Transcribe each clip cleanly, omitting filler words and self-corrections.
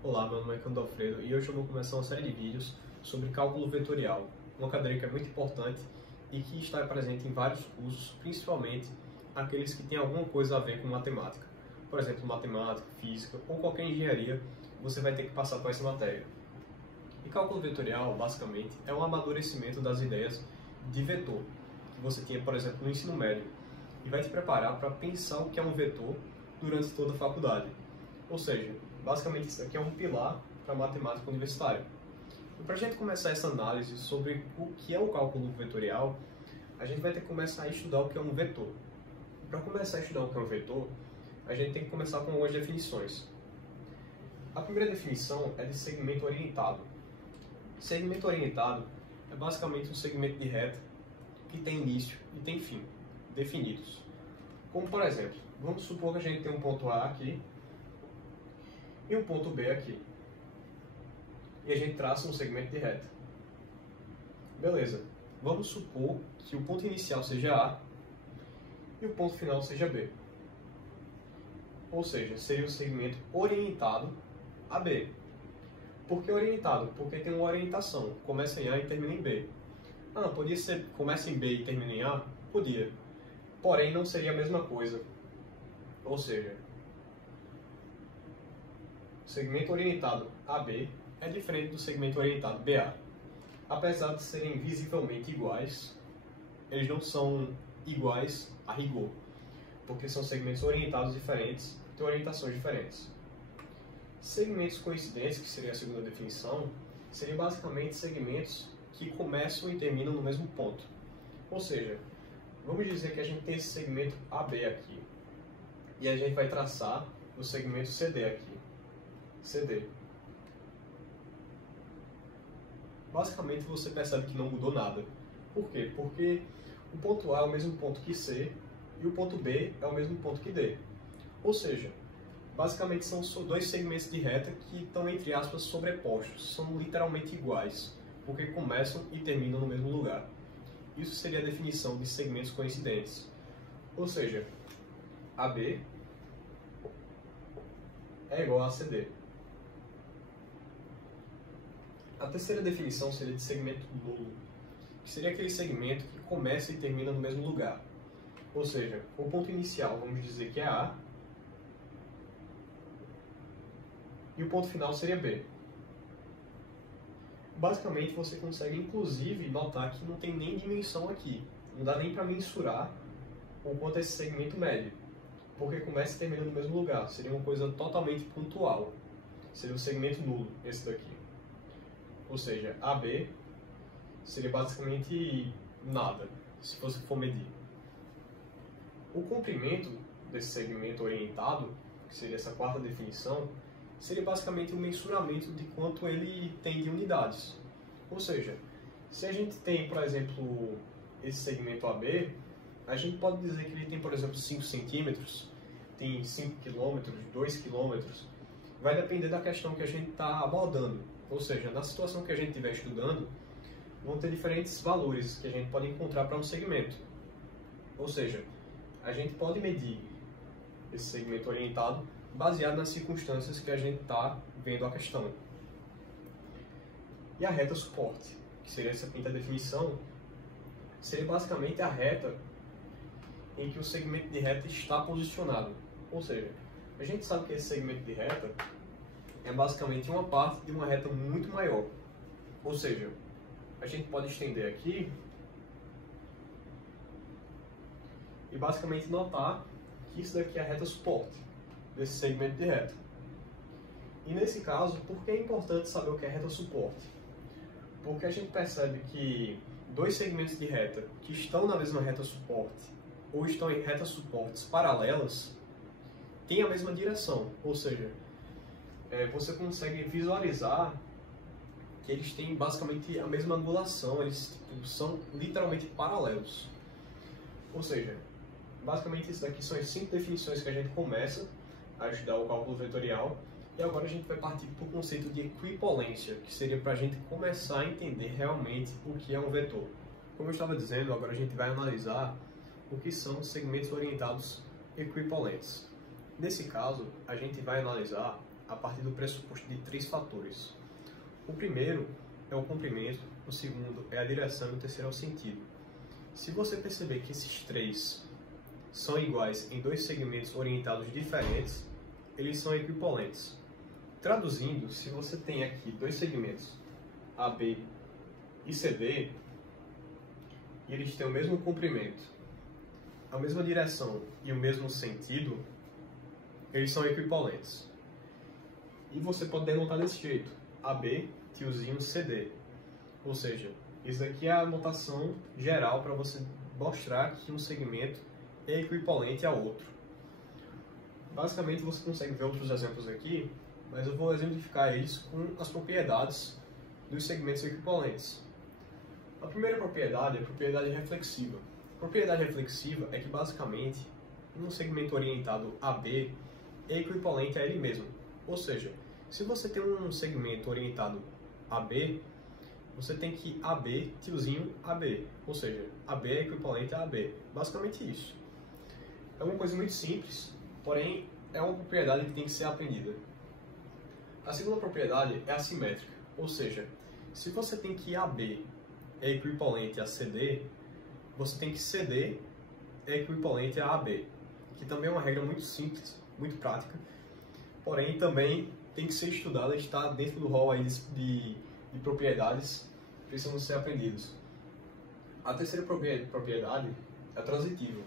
Olá, meu nome é Cândido Alfredo e hoje eu vou começar uma série de vídeos sobre cálculo vetorial, uma cadeira que é muito importante e que está presente em vários cursos, principalmente aqueles que têm alguma coisa a ver com matemática. Por exemplo, matemática, física ou qualquer engenharia, você vai ter que passar por essa matéria. E cálculo vetorial, basicamente, é um amadurecimento das ideias de vetor, que você tinha, por exemplo, no ensino médio, e vai te preparar para pensar o que é um vetor durante toda a faculdade. Ou seja, basicamente isso aqui é um pilar para a matemática universitária. E para a gente começar essa análise sobre o que é o cálculo vetorial, a gente vai ter que começar a estudar o que é um vetor. Para começar a estudar o que é um vetor, a gente tem que começar com algumas definições. A primeira definição é de segmento orientado. Segmento orientado é basicamente um segmento de reta que tem início e tem fim, definidos. Como por exemplo, vamos supor que a gente tem um ponto A aqui e um ponto B aqui. E a gente traça um segmento de reta. Beleza. Vamos supor que o ponto inicial seja A e o ponto final seja B. Ou seja, seria o segmento orientado a B. Por que orientado? Porque tem uma orientação. Começa em A e termina em B. Ah, podia ser começa em B e termina em A? Podia. Porém, não seria a mesma coisa. Ou seja, o segmento orientado AB é diferente do segmento orientado BA. Apesar de serem visivelmente iguais, eles não são iguais a rigor, porque são segmentos orientados diferentes, têm orientações diferentes. Segmentos coincidentes, que seria a segunda definição, seriam basicamente segmentos que começam e terminam no mesmo ponto. Ou seja, vamos dizer que a gente tem esse segmento AB aqui, e a gente vai traçar o segmento CD aqui. CD. Basicamente você percebe que não mudou nada. Por quê? Porque o ponto A é o mesmo ponto que C e o ponto B é o mesmo ponto que D. Ou seja, basicamente são dois segmentos de reta que estão, entre aspas, sobrepostos. São literalmente iguais, porque começam e terminam no mesmo lugar. Isso seria a definição de segmentos coincidentes. Ou seja, AB é igual a CD. A terceira definição seria de segmento nulo, que seria aquele segmento que começa e termina no mesmo lugar. Ou seja, o ponto inicial, vamos dizer que é A, e o ponto final seria B. Basicamente, você consegue, inclusive, notar que não tem nem dimensão aqui. Não dá nem para mensurar o quanto é esse segmento mede, porque começa e termina no mesmo lugar. Seria uma coisa totalmente pontual. Seria o segmento nulo, esse daqui. Ou seja, AB seria basicamente nada, se você for medir. O comprimento desse segmento orientado, que seria essa quarta definição, seria basicamente o mensuramento de quanto ele tem de unidades. Ou seja, se a gente tem, por exemplo, esse segmento AB, a gente pode dizer que ele tem, por exemplo, 5 centímetros, tem 5 quilômetros, 2 quilômetros. Vai depender da questão que a gente está abordando. Ou seja, na situação que a gente estiver estudando, vão ter diferentes valores que a gente pode encontrar para um segmento. Ou seja, a gente pode medir esse segmento orientado baseado nas circunstâncias que a gente está vendo a questão. E a reta suporte, que seria essa quinta definição, seria basicamente a reta em que o segmento de reta está posicionado. Ou seja, a gente sabe que esse segmento de reta é basicamente uma parte de uma reta muito maior. Ou seja, a gente pode estender aqui e basicamente notar que isso daqui é a reta suporte desse segmento de reta. E nesse caso, por que é importante saber o que é reta suporte? Porque a gente percebe que dois segmentos de reta que estão na mesma reta suporte ou estão em retas suportes paralelas têm a mesma direção, ou seja, você consegue visualizar que eles têm basicamente a mesma angulação, eles são literalmente paralelos. Ou seja, basicamente isso daqui são as 5 definições que a gente começa a estudar o cálculo vetorial, e agora a gente vai partir para o conceito de equipolência, que seria para a gente começar a entender realmente o que é um vetor. Como eu estava dizendo, agora a gente vai analisar o que são segmentos orientados equipolentes. Nesse caso, a gente vai analisar a partir do pressuposto de 3 fatores. O primeiro é o comprimento, o segundo é a direção e o terceiro é o sentido. Se você perceber que esses 3 são iguais em 2 segmentos orientados diferentes, eles são equivalentes. Traduzindo, se você tem aqui 2 segmentos, AB e CD, e eles têm o mesmo comprimento, a mesma direção e o mesmo sentido, eles são equivalentes. E você pode denotar desse jeito, AB, tiozinho, CD. Ou seja, isso aqui é a notação geral para você mostrar que um segmento é equivalente a outro. Basicamente você consegue ver outros exemplos aqui, mas eu vou exemplificar isso com as propriedades dos segmentos equivalentes. A primeira propriedade é a propriedade reflexiva. A propriedade reflexiva é que basicamente um segmento orientado AB é equivalente a ele mesmo. Ou seja, se você tem um segmento orientado AB, você tem que AB, tiozinho, AB. Ou seja, AB é equivalente a AB. Basicamente isso. É uma coisa muito simples, porém é uma propriedade que tem que ser aprendida. A segunda propriedade é assimétrica. Ou seja, se você tem que AB é equivalente a CD, você tem que CD é equivalente a AB. Que também é uma regra muito simples, muito prática, porém também tem que ser estudada e está dentro do rol aí de propriedades que precisam ser aprendidos. A terceira propriedade é a transitiva,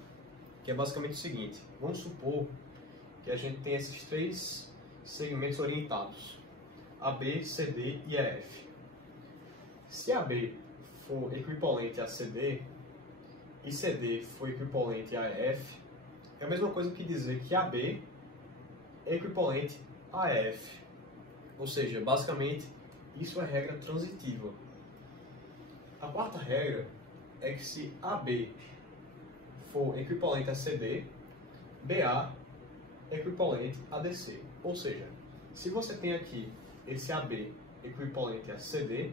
que é basicamente o seguinte: vamos supor que a gente tem esses 3 segmentos orientados, AB, CD e EF. Se AB for equivalente a CD e CD for equivalente a EF, é a mesma coisa que dizer que AB é equivalente a EF. Ou seja, basicamente, isso é regra transitiva. A quarta regra é que se AB for equivalente a CD, BA é equivalente a DC. Ou seja, se você tem aqui esse AB equivalente a CD,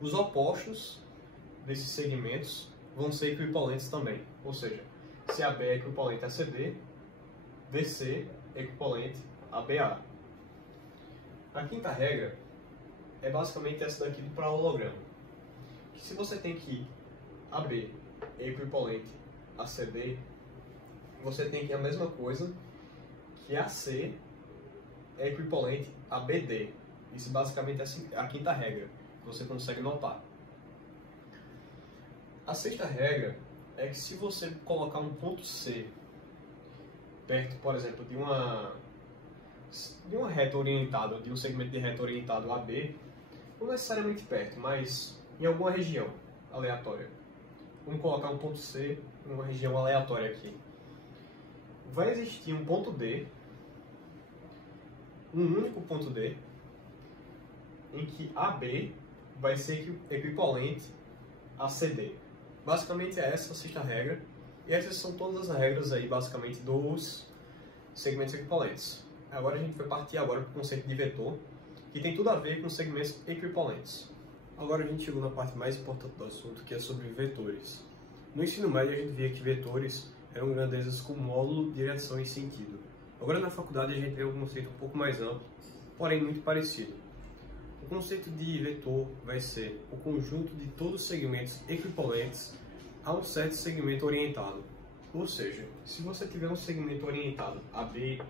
os opostos desses segmentos vão ser equivalentes também. Ou seja, se AB é equivalente a CD, DC é equivalente a BA. A quinta regra é basicamente essa daqui do paralelogramo. Que se você tem que AB é equivalente a CD, você tem que a mesma coisa que AC é equivalente a BD. Isso basicamente é a quinta regra que você consegue notar. A sexta regra é que se você colocar um ponto C perto, por exemplo, de uma reta orientada, de um segmento de reta orientado AB, não necessariamente perto, mas em alguma região aleatória. Vamos colocar um ponto C em uma região aleatória aqui. Vai existir um ponto D, um único ponto D, em que AB vai ser equivalente a CD. Basicamente é essa a sexta regra, e essas são todas as regras aí, basicamente, dos segmentos equivalentes. Agora a gente vai partir para o conceito de vetor, que tem tudo a ver com segmentos equivalentes. Agora a gente chegou na parte mais importante do assunto, que é sobre vetores. No ensino médio a gente via que vetores eram grandezas com módulo, direção e sentido. Agora na faculdade a gente vê um conceito um pouco mais amplo, porém muito parecido. O conceito de vetor vai ser o conjunto de todos os segmentos equivalentes a um certo segmento orientado. Ou seja, se você tiver um segmento orientado AB,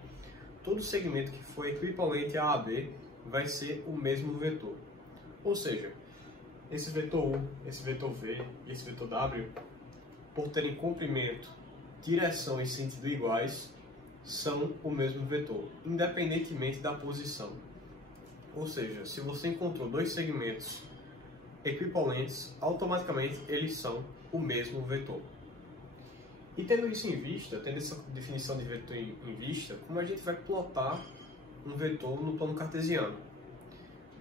todo segmento que for equivalente a AB vai ser o mesmo vetor. Ou seja, esse vetor U, esse vetor V e esse vetor W, por terem comprimento, direção e sentido iguais, são o mesmo vetor, independentemente da posição. Ou seja, se você encontrou 2 segmentos equivalentes, automaticamente eles são o mesmo vetor. E tendo isso em vista, tendo essa definição de vetor em vista, como a gente vai plotar um vetor no plano cartesiano?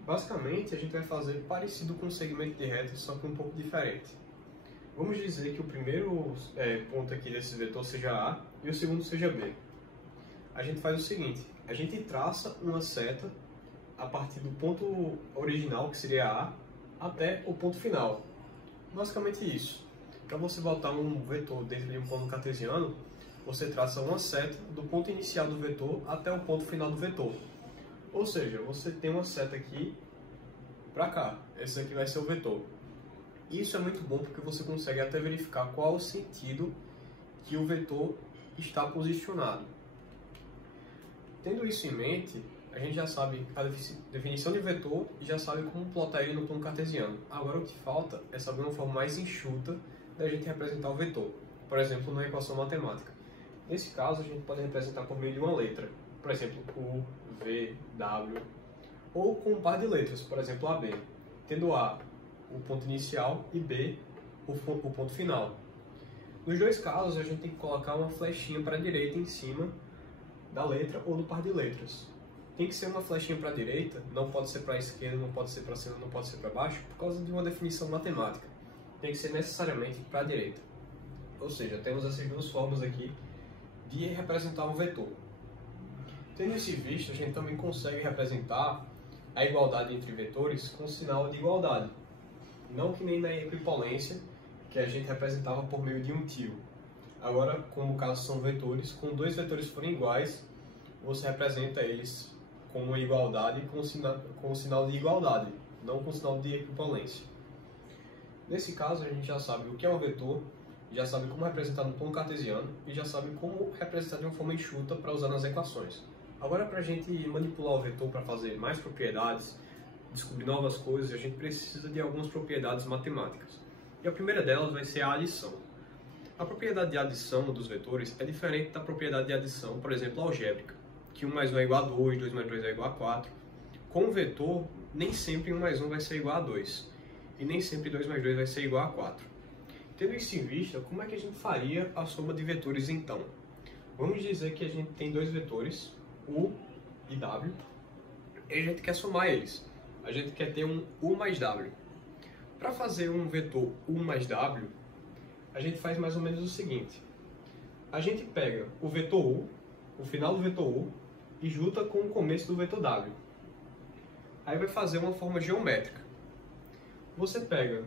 Basicamente, a gente vai fazer parecido com um segmento de reta, só que um pouco diferente. Vamos dizer que o primeiro ponto aqui desse vetor seja A e o segundo seja B. A gente faz o seguinte, a gente traça uma seta a partir do ponto original, que seria A, até o ponto final. Basicamente isso. Para você botar um vetor dentro de um plano cartesiano, você traça uma seta do ponto inicial do vetor até o ponto final do vetor. Ou seja, você tem uma seta aqui para cá. Esse aqui vai ser o vetor. Isso é muito bom porque você consegue até verificar qual o sentido que o vetor está posicionado. Tendo isso em mente, a gente já sabe a definição de vetor e já sabe como plotar ele no plano cartesiano. Agora o que falta é saber uma forma mais enxuta da gente representar o vetor. Por exemplo, na equação matemática. Nesse caso, a gente pode representar por meio de uma letra. Por exemplo, U, V, W. Ou com um par de letras, por exemplo, AB. Tendo A o ponto inicial e B o ponto final. Nos dois casos, a gente tem que colocar uma flechinha para a direita em cima da letra ou do par de letras. Tem que ser uma flechinha para a direita, não pode ser para a esquerda, não pode ser para cima, não pode ser para baixo, por causa de uma definição matemática. Tem que ser necessariamente para a direita. Ou seja, temos essas duas formas aqui de representar um vetor. Tendo isso em vista, a gente também consegue representar a igualdade entre vetores com sinal de igualdade. Não que nem na equipolência, que a gente representava por meio de um tio. Agora, como o caso são vetores, quando dois vetores forem iguais, você representa eles com uma igualdade com o sinal de igualdade, não com o sinal de equipolência. Nesse caso, a gente já sabe o que é um vetor, já sabe como representar no plano cartesiano e já sabe como representar de uma forma enxuta para usar nas equações. Agora, para a gente manipular o vetor para fazer mais propriedades, descobrir novas coisas, a gente precisa de algumas propriedades matemáticas. E a primeira delas vai ser a adição. A propriedade de adição dos vetores é diferente da propriedade de adição, por exemplo, algébrica, que 1 mais 1 é igual a 2, 2 mais 2 é igual a 4. Com o vetor, nem sempre 1 mais 1 vai ser igual a 2, e nem sempre 2 mais 2 vai ser igual a 4. Tendo isso em vista, como é que a gente faria a soma de vetores então? Vamos dizer que a gente tem dois vetores, U e W, e a gente quer somar eles. A gente quer ter um U mais W. Para fazer um vetor U mais W, a gente faz mais ou menos o seguinte. A gente pega o vetor U, o final do vetor U, e junta com o começo do vetor W. Aí vai fazer uma forma geométrica. Você pega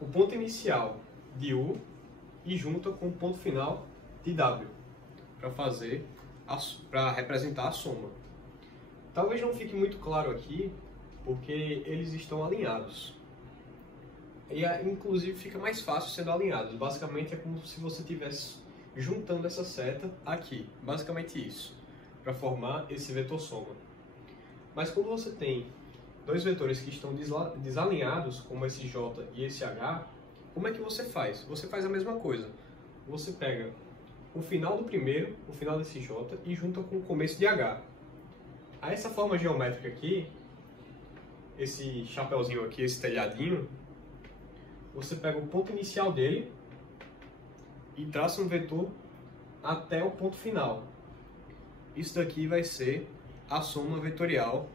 o ponto inicial de U e junta com o ponto final de W, para representar a soma. Talvez não fique muito claro aqui, porque eles estão alinhados. E inclusive fica mais fácil sendo alinhados. Basicamente é como se você estivesse juntando essa seta aqui. Basicamente isso, para formar esse vetor soma. Mas quando você tem dois vetores que estão desalinhados, como esse J e esse H, como é que você faz? Você faz a mesma coisa. Você pega o final do primeiro, o final desse J, e junta com o começo de H. Aí essa forma geométrica aqui, esse chapeuzinho aqui, esse telhadinho, você pega o ponto inicial dele e traça um vetor até o ponto final. Isso daqui vai ser a soma vetorial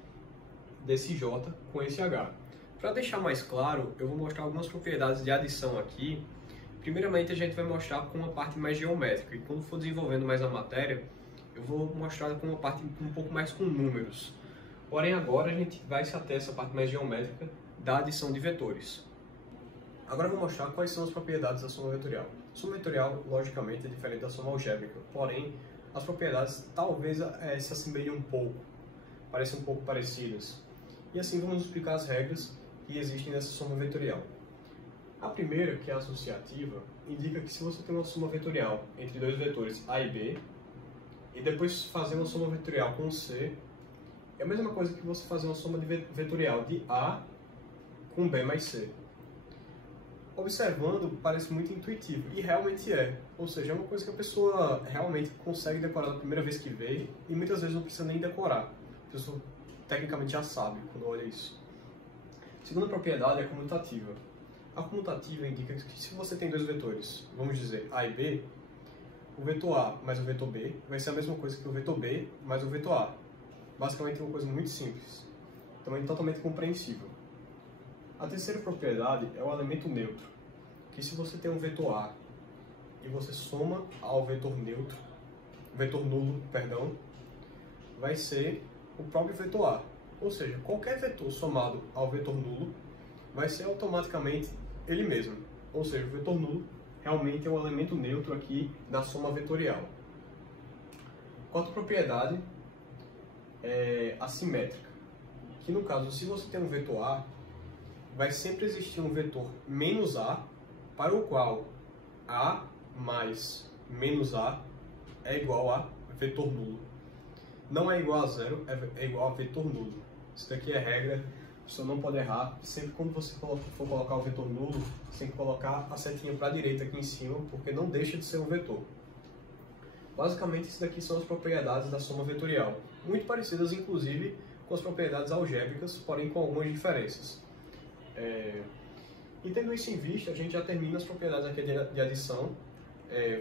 desse J com esse H. Para deixar mais claro, eu vou mostrar algumas propriedades de adição aqui. Primeiramente, a gente vai mostrar com uma parte mais geométrica, e quando for desenvolvendo mais a matéria, eu vou mostrar com uma parte um pouco mais com números. Porém, agora a gente vai se ater a essa parte mais geométrica da adição de vetores. Agora eu vou mostrar quais são as propriedades da soma vetorial. A soma vetorial, logicamente, é diferente da soma algébrica, porém, as propriedades talvez se assemelhem um pouco, parecem um pouco parecidas. E assim vamos explicar as regras que existem nessa soma vetorial. A primeira, que é a associativa, indica que se você tem uma soma vetorial entre dois vetores A e B, e depois fazer uma soma vetorial com C, é a mesma coisa que você fazer uma soma vetorial de A com B mais C. Observando, parece muito intuitivo, e realmente é. Ou seja, é uma coisa que a pessoa realmente consegue decorar da primeira vez que vê, e muitas vezes não precisa nem decorar. A pessoa tecnicamente já sabe quando olha isso. A segunda propriedade é a comutativa. A comutativa indica que se você tem dois vetores, vamos dizer A e B, o vetor A mais o vetor B vai ser a mesma coisa que o vetor B mais o vetor A. Basicamente é uma coisa muito simples, também totalmente compreensível. A terceira propriedade é o elemento neutro, que se você tem um vetor A e você soma ao vetor neutro, vetor nulo, perdão, vai ser o próprio vetor A. Ou seja, qualquer vetor somado ao vetor nulo vai ser automaticamente ele mesmo. Ou seja, o vetor nulo realmente é o elemento neutro aqui da soma vetorial. Quarta propriedade assimétrica, que no caso, se você tem um vetor A, vai sempre existir um vetor menos A, para o qual A mais menos A é igual a vetor nulo. Não é igual a zero, é igual a vetor nulo. Isso daqui é regra, você não pode errar. Sempre quando você for colocar o vetor nulo, você tem que colocar a setinha para a direita aqui em cima, porque não deixa de ser um vetor. Basicamente, isso daqui são as propriedades da soma vetorial, muito parecidas, inclusive, com as propriedades algébricas, porém com algumas diferenças. E tendo isso em vista, a gente já termina as propriedades aqui de adição.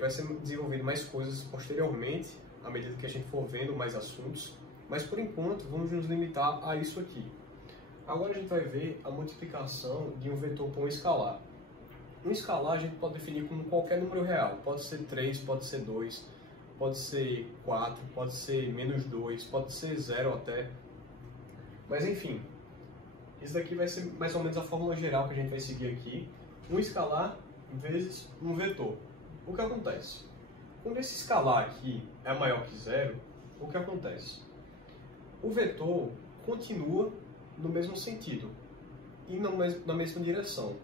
Vai ser desenvolvido mais coisas posteriormente, à medida que a gente for vendo mais assuntos, mas por enquanto vamos nos limitar a isso aqui. Agora a gente vai ver a multiplicação de um vetor por um escalar. Um escalar a gente pode definir como qualquer número real, pode ser 3, pode ser 2, pode ser 4, pode ser menos 2, pode ser 0 até. Mas enfim, isso daqui vai ser mais ou menos a fórmula geral que a gente vai seguir aqui. Um escalar vezes um vetor. O que acontece? Quando esse escalar aqui é maior que zero, o que acontece? O vetor continua no mesmo sentido e na mesma direção.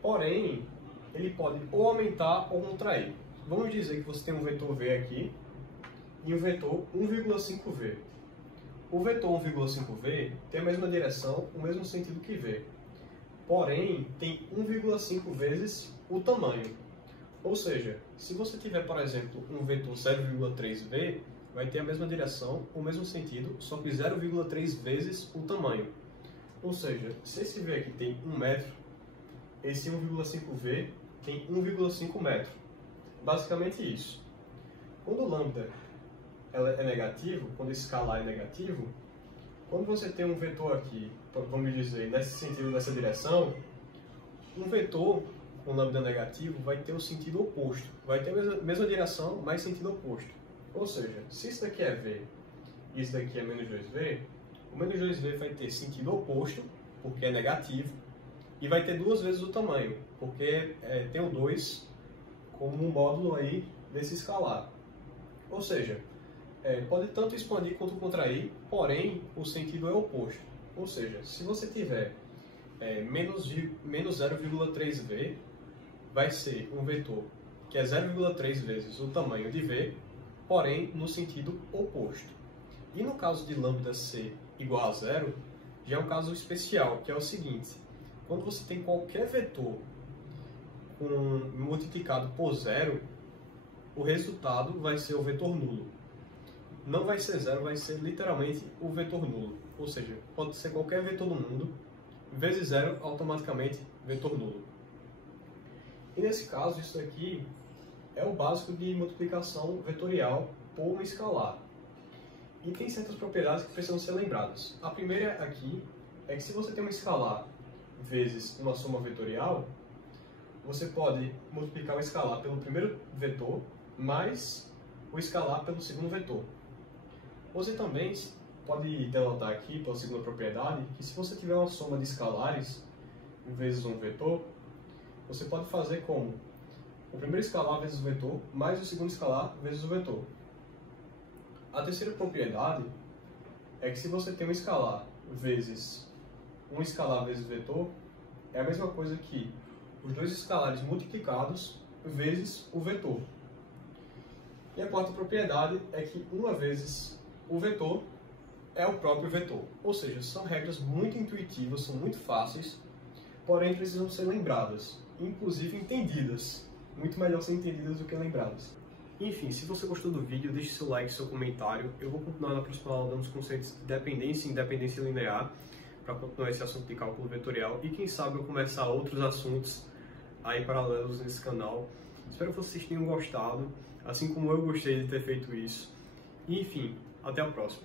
Porém, ele pode ou aumentar ou contrair. Vamos dizer que você tem um vetor V aqui e um vetor 1,5V. O vetor 1,5V tem a mesma direção, o mesmo sentido que V. Porém, tem 1,5 vezes o tamanho. Ou seja, se você tiver, por exemplo, um vetor 0,3V, vai ter a mesma direção, o mesmo sentido, só que 0,3 vezes o tamanho. Ou seja, se esse V aqui tem 1 metro, esse 1,5V tem 1,5 metro. Basicamente isso. Quando o lambda é negativo, quando esse escalar é negativo, quando você tem um vetor aqui, vamos dizer, nesse sentido, nessa direção, um vetor com lambda negativo vai ter o sentido oposto. Vai ter a mesma direção, mas sentido oposto. Ou seja, se isso daqui é V e isso daqui é menos 2V, o menos 2V vai ter sentido oposto, porque é negativo, e vai ter 2 vezes o tamanho, porque tem o 2 como um módulo aí desse escalar. Ou seja, pode tanto expandir quanto contrair, porém o sentido é oposto. Ou seja, se você tiver menos 0,3V, vai ser um vetor que é 0,3 vezes o tamanho de V, porém no sentido oposto. E no caso de lambda ser igual a zero, já é um caso especial, que é o seguinte: quando você tem qualquer vetor multiplicado por zero, o resultado vai ser o vetor nulo. Não vai ser zero, vai ser literalmente o vetor nulo. Ou seja, pode ser qualquer vetor do mundo, vezes zero, automaticamente vetor nulo. E nesse caso, isso aqui é o básico de multiplicação vetorial por um escalar. E tem certas propriedades que precisam ser lembradas. A primeira aqui é que se você tem um escalar vezes uma soma vetorial, você pode multiplicar o escalar pelo primeiro vetor mais o escalar pelo segundo vetor. Você também pode denotar aqui, pela segunda propriedade, que se você tiver uma soma de escalares vezes um vetor, você pode fazer como o primeiro escalar vezes o vetor mais o segundo escalar vezes o vetor. A terceira propriedade é que se você tem um escalar vezes o vetor, é a mesma coisa que os dois escalares multiplicados vezes o vetor. E a quarta propriedade é que 1 vezes o vetor é o próprio vetor. Ou seja, são regras muito intuitivas, são muito fáceis, porém precisam ser lembradas, inclusive entendidas. Muito melhor ser entendidas do que lembradas. Enfim, se você gostou do vídeo, deixe seu like, seu comentário. Eu vou continuar na próxima aula dando os conceitos de dependência e independência linear, para continuar esse assunto de cálculo vetorial, e quem sabe eu começar outros assuntos aí paralelos nesse canal. Espero que vocês tenham gostado, assim como eu gostei de ter feito isso. E, enfim, até a próxima.